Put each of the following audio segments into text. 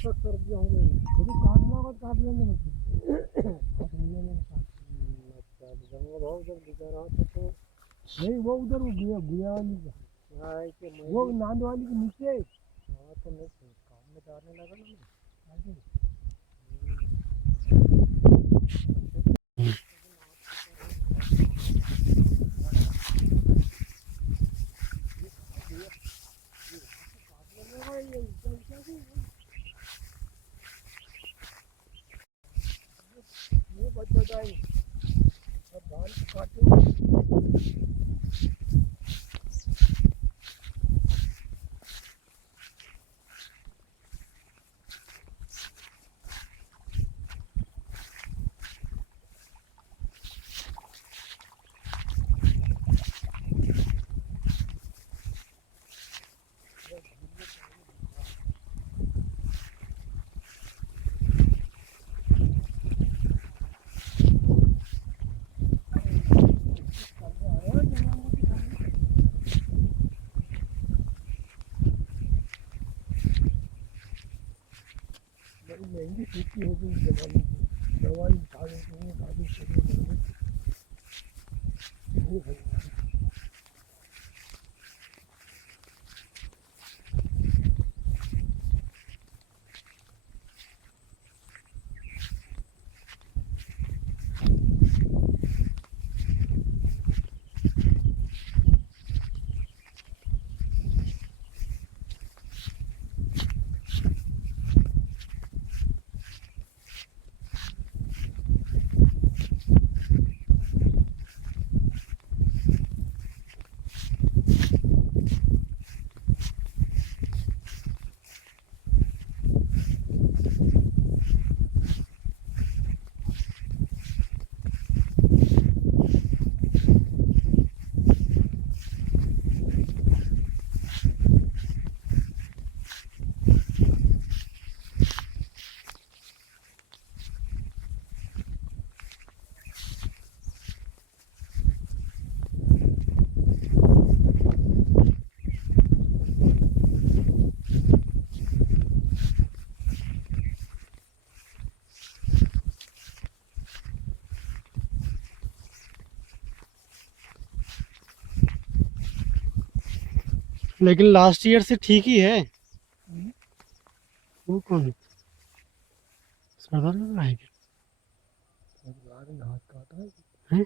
तक कर दिया हूँ मैंने। तो काटना होगा तो काट लेंगे ना काट लिया मैंने अच्छा जंगल हो जब गुजर रहा था तो नहीं वो उधर वो गुया गुया वाली का यहाँ है कि मैं वो नांद वाली के नीचे हाँ तो मैं काम में जाने लगा ना मैं आगे ये बच जाएंगे अब धान काटे बड़ी महंगी खेती हो गई जमाने की दवाई खाने के लिए खाने के लिए लेकिन लास्ट ईयर से ठीक ही है। वो कौन है? सरदार लग रहा है क्या? हाथ काटा है हैं?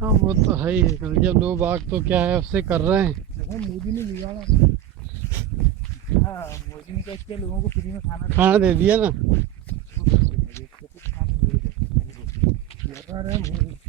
हाँ वो तो है ही है। जब दो बाग तो क्या है उससे कर रहे हैं। देखो मोदी ने बिगाड़ा हाँ मोदी ने क्या किया लोगों को फ्री में खाना दे दिया ना। लगा रहे मोदी